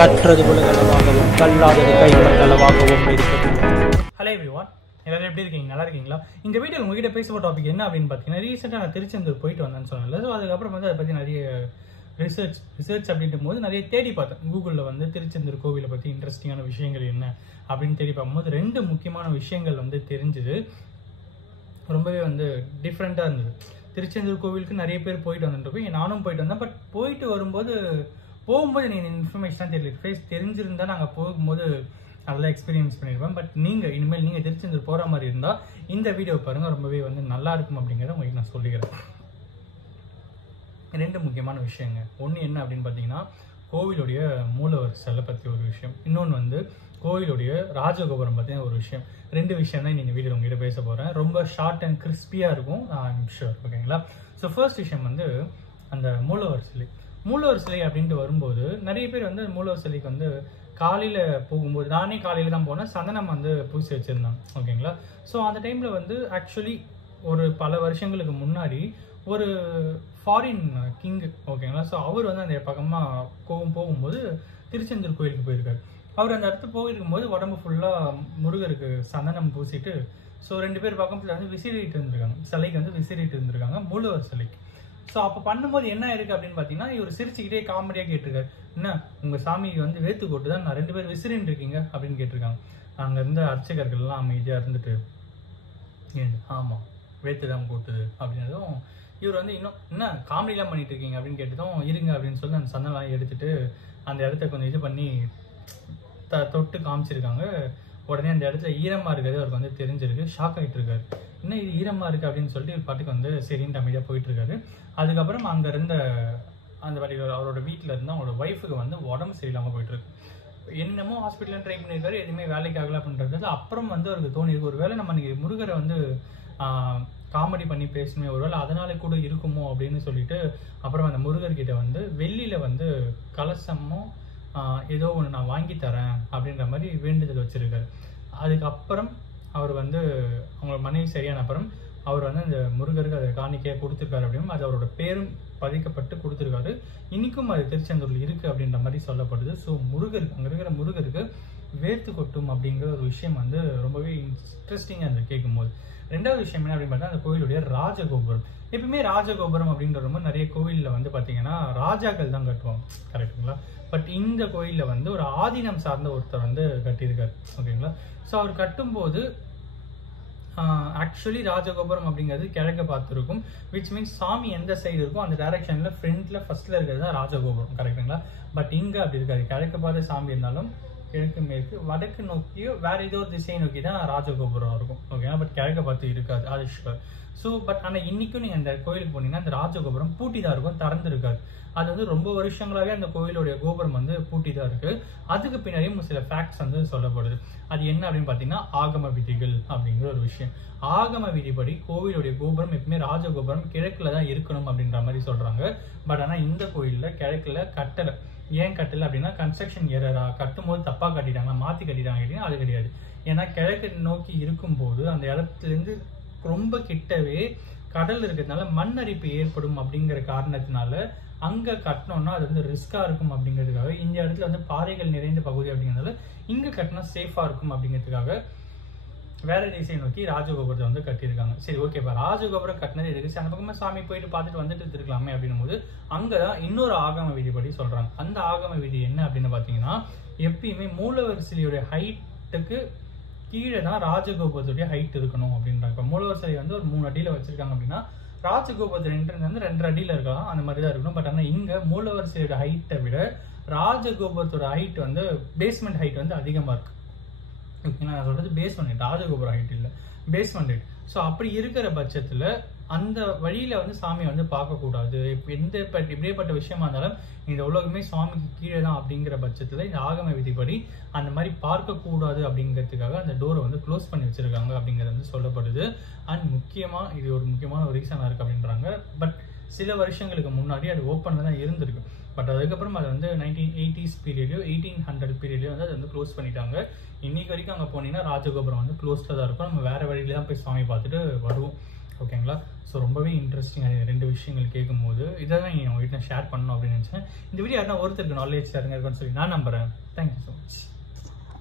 கற்றது உலகளவாகவும் கல்லாதது கைமட்டளவாகவும் இருக்கிறது. Hello everyone, எல்லாரும் எப்படி இருக்கீங்க? நல்லா இருக்கீங்களா? இந்த வீடியோ உங்ககிட்ட பேசுகிற டாபிக் என்ன அப்படின்னு பார்த்தீங்கன்னா, ரீசெண்டாக நான் திருச்செந்தூர் போயிட்டு வந்தேன்னு சொன்னேன்ல. ஸோ அதுக்கப்புறம் வந்து அதை பற்றி நிறைய ரிசர்ச் அப்படின்ட்டு போது நிறைய தேடி பார்த்தேன். கூகுளில் வந்து திருச்செந்தூர் கோவிலை பற்றி இன்ட்ரெஸ்டிங்கான விஷயங்கள் என்ன அப்படின்னு தேடி பார்க்கும்போது ரெண்டு முக்கியமான விஷயங்கள் வந்து தெரிஞ்சுது. ரொம்பவே வந்து டிஃப்ரெண்ட்டாக இருந்தது. திருச்செந்தூர் கோவிலுக்கு நிறைய பேர் போயிட்டு வந்துட்டுருக்கோம், நானும் போயிட்டு வந்தேன். பட் போயிட்டு போகும்போது நீங்கள் இன்ஃபர்மேஷனாக தெரியல. ஃபேஸ் தெரிஞ்சிருந்தா நாங்கள் போகும்போது நல்லா எக்ஸ்பீரியன்ஸ் பண்ணியிருப்பேன். பட் இனிமேல் நீங்கள் திருச்செந்தூர் போகிற மாதிரி இருந்தால் இந்த வீடியோ பாருங்கள், ரொம்பவே வந்து நல்லா இருக்கும் அப்படிங்கிறத உங்களுக்கு நான் சொல்லிக்கிறேன். ரெண்டு முக்கியமான விஷயங்க. ஒன்று என்ன அப்படின்னு பார்த்தீங்கன்னா, கோவிலுடைய மூலவர் சிலை பற்றி ஒரு விஷயம், இன்னொன்று வந்து கோவிலுடைய ராஜகோபுரம் பற்றின ஒரு விஷயம். ரெண்டு விஷயம் தான் நீங்கள் வீடியோ உங்ககிட்ட பேச போகிறேன். ரொம்ப ஷார்ட் அண்ட் கிறிஸ்பியாக இருக்கும், ஐம் ஷூர். ஓகேங்களா? ஸோ ஃபர்ஸ்ட் விஷயம் வந்து அந்த மூலவர் சிலை அப்படின்ட்டு வரும்போது நிறைய பேர் வந்து மூலவர் சிலைக்கு வந்து காலையில் போகும்போது, நானே காலையில் தான் போனேன், சந்தனம் வந்து பூசி வச்சுருந்தாங்க. ஓகேங்களா? ஸோ அந்த டைமில் வந்து ஆக்சுவலி ஒரு பல வருஷங்களுக்கு முன்னாடி ஒரு ஃபாரின் கிங், ஓகேங்களா? ஸோ அவர் வந்து அந்த பக்கமாக போகும்போது திருச்செந்தூர் கோயிலுக்கு போயிருக்காரு. அவர் அந்த இடத்துக்கு போயிருக்கும்போது உடம்பு ஃபுல்லாக முருகருக்கு சந்தனம் பூசிட்டு, ஸோ ரெண்டு பேர் பக்கத்தில் வந்து விசிறிட்டு இருந்திருக்காங்க, சிலைக்கு வந்து விசிறிட்டு இருந்திருக்காங்க, மூலவர் சிலைக்கு. ஸோ அப்போ பண்ணும்போது என்ன இருக்குது அப்படின்னு பார்த்தீங்கன்னா, இவர் சிரிச்சுக்கிட்டே காமெடியாக கேட்டிருக்காரு, என்ன உங்கள் சாமிக்கு வந்து வேத்து கொட்டு தான் நான் ரெண்டு பேர் விசிறின்னு இருக்கீங்க அப்படின்னு கேட்டிருக்காங்க. அங்கே இருந்த அர்ச்சகர்கள்லாம் அமைதியாக இருந்துட்டு, ஆமாம் வேத்து தான் கொட்டுது அப்படின்னதும் இவர் வந்து இன்னும் என்ன காமெடிலாம் பண்ணிட்டு இருக்கீங்க அப்படின்னு கேட்டதும், இருங்க அப்படின்னு சொல்லி அந்த சந்தனம்லாம் எடுத்துட்டு அந்த இடத்த கொஞ்சம் இது பண்ணி தொட்டு காமிச்சிருக்காங்க. உடனே அந்த இடத்துல ஈரமாக இருக்கிறது அவருக்கு வந்து தெரிஞ்சிருக்கு. ஷாக் ஆகிட்டு இருக்காரு, என்ன இது ஈரமாக இருக்குது அப்படின்னு சொல்லிட்டு பாட்டுக்கு வந்து சரின்ட்டு அமைதியாக போயிட்டு இருக்காரு. அதுக்கப்புறம் அங்கே இருந்த அந்த அவரோட வீட்டில் இருந்து அவரோட ஒய்ஃபுக்கு வந்து உடம்பு சரியில்லாமல் போயிட்டு இருக்கு. என்னமோ ஹாஸ்பிட்டலில் ட்ரை பண்ணியிருக்காரு, எதுவுமே வேலைக்கு ஆகலை அப்படின்றது. அப்புறம் வந்து அவருக்கு தோணியிருக்கு, ஒரு வேளை நம்ம இன்னைக்கு முருகரை வந்து காமெடி பண்ணி பேசணுமே, ஒருவேளை அதனால கூட இருக்குமோ அப்படின்னு சொல்லிட்டு அப்புறம் அந்த முருகர்கிட்ட வந்து வெள்ளியில் வந்து கலசமும் ஏதோ ஒன்று நான் வாங்கி தரேன் அப்படின்ற மாதிரி வேண்டுதல் வச்சிருக்காரு. அதுக்கப்புறம் அவர் வந்து அவங்களோட மனைவி சரியான அப்புறம் அவர் வந்து அந்த முருகருக்கு அதை காணிக்கையாக கொடுத்துருக்காரு அப்படின்னு அது அவரோட பேரும் பதிக்கப்பட்டு கொடுத்துருக்காரு. இன்னைக்கும் அது திருச்செந்தூரில் இருக்குது அப்படின்ற மாதிரி சொல்லப்படுது. ஸோ முருகருக்கு, அங்கே இருக்கிற முருகருக்கு வேர்த்து கொட்டும் அப்படிங்கிற ஒரு விஷயம் வந்து ரொம்பவே இன்ட்ரெஸ்டிங்காக இருந்தது கேட்கும்போது. ரெண்டாவது விஷயம் என்ன அப்படின்னு பார்த்தா, அந்த கோயிலுடைய ராஜகோபுரம். எப்பவுமே ராஜகோபுரம் அப்படின்ற ரொம்ப நிறைய கோவிலில் வந்து பார்த்தீங்கன்னா ராஜாக்கள் தான் கட்டுவாங்க, கரெக்டுங்களா? பட் இந்த கோயிலில் வந்து ஒரு ஆதீனம் சார்ந்த ஒருத்தர் வந்து கட்டியிருக்காரு. ஓகேங்களா? ஸோ அவர் கட்டும்போது ஆக்சுவலி ராஜகோபுரம் அப்படிங்கிறது கிழக்க பார்த்துருக்கும், விச் மீன்ஸ் சாமி எந்த சைடு இருக்கோ அந்த டைரக்ஷனில் ஃப்ரண்ட்டில் ஃபர்ஸ்ட்டில் இருக்கிறது தான் ராஜகோபுரம், கரெக்டுங்களா? பட் இங்கே அப்படி இருக்காது. கிழக்க பார்த்து சாமி இருந்தாலும் கிழக்கு மேற்கு வடக்கு நோக்கியோ வேற ஏதோ ஒரு திசையை நோக்கி தான் ராஜகோபுரம் இருக்கும். ஓகேங்களா? பட் கிழக்க பார்த்து இருக்காது, அது ஷுவர். ஸோ பட் ஆனால் இன்னைக்கும் நீங்கள் அந்த கோயிலுக்கு போனீங்கன்னா அந்த ராஜகோபுரம் பூட்டி தான் இருக்கும், திறந்து இருக்காது. அது வந்து ரொம்ப வருஷங்களாகவே அந்த கோயிலுடைய கோபுரம் வந்து பூட்டி தான் இருக்கு. அதுக்கு பின்னாடியும் சில ஃபேக்ட்ஸ் வந்து சொல்லப்படுது. அது என்ன அப்படின்னு பார்த்தீங்கன்னா, ஆகம விதிகள் அப்படிங்கிற ஒரு விஷயம். ஆகம விதிப்படி கோவிலுடைய கோபுரம் எப்பவுமே ராஜகோபுரம் கிழக்குல தான் இருக்கணும் அப்படின்ற மாதிரி சொல்றாங்க. பட் ஆனால் இந்த கோயிலில் கிழக்குல கட்டலை. ஏன் கட்டலை அப்படின்னா கன்ஸ்ட்ரக்ஷன் எரரா, கட்டும் போது தப்பா கட்டிட்டாங்க, மாற்றி கட்டிட்டாங்க அப்படின்னா அது கிடையாது. ஏன்னா கிழக்கு நோக்கி இருக்கும்போது அந்த இடத்துலேருந்து ரொம்ப கிட்டவே கடல் இருக்கிறதுனால மண் அரிப்பு ஏற்படும் அப்படிங்கிற காரணத்தினால அங்கே கட்டினோம்னா அது வந்து ரிஸ்காக இருக்கும் அப்படிங்கிறதுக்காக, இந்த இடத்துல வந்து பாறைகள் நிறைந்த பகுதி அப்படிங்கிறதுனால இங்கே கட்டினா சேஃபாக இருக்கும் அப்படிங்கிறதுக்காக வேற திசையை நோக்கி ராஜகோபுரத்தை வந்து கட்டியிருக்காங்க. சரி, ஓகேப்பா, ராஜகோபுரம் கட்டினது எதுக்கு? அந்த பக்கமாக சாமி போயிட்டு பார்த்துட்டு வந்துட்டு இருக்கலாமே அப்படின்னும் போது அங்கதான் இன்னொரு ஆகம விதிப்படி சொல்றாங்க. அந்த ஆகம விதி என்ன அப்படின்னு பார்த்தீங்கன்னா, எப்பயுமே மூலவர் சிலையுடைய ஹைட்டுக்கு கீழே தான் ராஜகோபுரத்துடைய ஹைட் இருக்கணும் அப்படின்றாங்க. இப்போ மூலவர் சிலை வந்து ஒரு 3 அடியில் வச்சிருக்காங்க அப்படின்னா ராஜகோபுரத்து என்ட்ரன்ஸ் வந்து 2 அடியில் இருக்கலாம், அந்த மாதிரி தான் இருக்கணும். பட் ஆனால் இங்கே மூலவர் சிலையோட ஹைட்டை விட ராஜகோபுரத்தோட ஹைட் வந்து பேஸ்மெண்ட் ஹைட் வந்து அதிகமாக இருக்கு. ஓகேங்களா? நான் சொல்றது பேஸ்மெண்ட் ஹைட், ராஜகோபுரம் ஹைட் இல்லை, பேஸ்மெண்ட் ஹைட். ஸோ அப்படி இருக்கிற பட்சத்தில் அந்த வழியில வந்து சாமியை வந்து பார்க்கக்கூடாது. இப்படியேப்பட்ட விஷயமா இருந்தாலும் இந்த உலகமே சுவாமிக்கு கீழே தான் அப்படிங்கிற பட்சத்தில் இந்த ஆகம விதிப்படி அந்த மாதிரி பார்க்கக்கூடாது அப்படிங்கிறதுக்காக அந்த டோரை வந்து க்ளோஸ் பண்ணி வச்சிருக்காங்க அப்படிங்கிறது வந்து சொல்லப்படுது. அண்ட் முக்கியமாக இது ஒரு முக்கியமான ஒரு ரீசனாக இருக்குது அப்படின்றாங்க. பட் சில வருஷங்களுக்கு முன்னாடி அது ஓப்பனில் தான் இருந்திருக்கு. பட் அதுக்கப்புறம் அது வந்து 1980s பீரியட்லையோ 1800 பீரியட்லையோ வந்து அது வந்து க்ளோஸ் பண்ணிட்டாங்க. இன்னைக்கு வரைக்கும் அங்கே போனீங்கன்னா ராஜகோபுரம் வந்து க்ளோஸ்டாக தான் இருக்கும். நம்ம வேறு வழியில தான் போய் சாமி பார்த்துட்டு வருவோம். ஓகேங்களா? ஸோ ரொம்பவே இன்ட்ரெஸ்டிங்காக ரெண்டு விஷயங்கள் கேட்கும்போது இதை தான் நீங்கள் உங்ககிட்ட ஷேர் பண்ணணும் அப்படின்னு நினச்சேன். இந்த வீடியோ யாருன்னா ஒருத்தருக்கு நாலேஜ் யாருங்க இருக்குன்னு சொல்லி நான் நம்புகிறேன். Thank you so much.